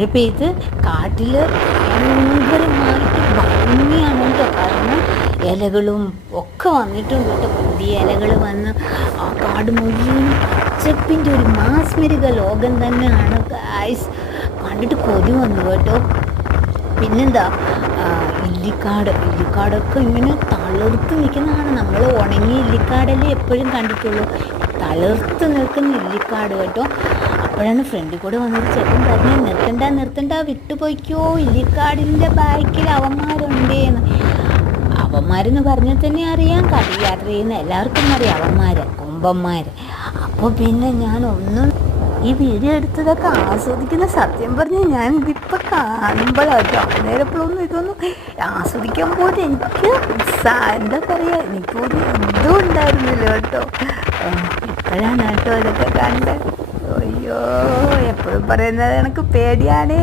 മഴ പെയ്ത് കാട്ടിൽ ഭയങ്കരമായിട്ട് ഭംഗിയാണ് കേട്ടോ. കാരണം ഇലകളും ഒക്കെ വന്നിട്ടുണ്ട് കേട്ടോ. പുതിയ ഇലകൾ വന്ന് ആ കാട് മുഴുവൻ പച്ചപ്പിൻ്റെ ഒരു മാസ്മരിക ലോകം തന്നെയാണ് ഗായ്സ്. കണ്ടിട്ട് കൊതി വന്നു കേട്ടോ. പിന്നെന്താ, ഇല്ലിക്കാടൊക്കെ ഇങ്ങനെ തളിർത്ത് നിൽക്കുന്നതാണ്. നമ്മൾ ഉണങ്ങിയ ഇല്ലിക്കാടല്ലേ എപ്പോഴും കണ്ടിട്ടുള്ളൂ, തളിർത്ത് നിൽക്കുന്ന ഇല്ലിക്കാട് കേട്ടോ. അപ്പോഴാണ് ഫ്രണ്ടിൽ കൂടെ വന്നൊരു ചേട്ടൻ പറഞ്ഞ്, നിർത്തണ്ട വിട്ടുപോയിക്കോ, ഇല്ലിക്കാടിൻ്റെ ബാക്കിൽ അവന്മാരുണ്ടേന്ന്. അവന്മാരെന്ന് പറഞ്ഞാൽ തന്നെ അറിയാം, കടൽ യാത്ര ചെയ്യുന്ന എല്ലാവർക്കും അറിയാം അവന്മാരെ, കൊമ്പന്മാർ. അപ്പോൾ പിന്നെ ഞാൻ ഈ വീഡിയോ എടുത്തതൊക്കെ ആസ്വദിക്കുന്ന, സത്യം പറഞ്ഞാൽ ഞാൻ ഇതിപ്പോൾ കാണുമ്പോഴാട്ടോ. അന്നേരപ്പോഴൊന്നും ഇതൊന്നും ആസ്വദിക്കാൻ പോയിട്ട് എനിക്ക് എന്താ പറയുക, എനിക്കൊരു ഇതും ഉണ്ടായിരുന്നില്ല കേട്ടോ. ഇപ്പോഴാണ് കേട്ടോ ഇതൊക്കെ കണ്ടത്. അയ്യോ, എപ്പോഴും പറയുന്നത് എനിക്ക് പേടിയാണേ.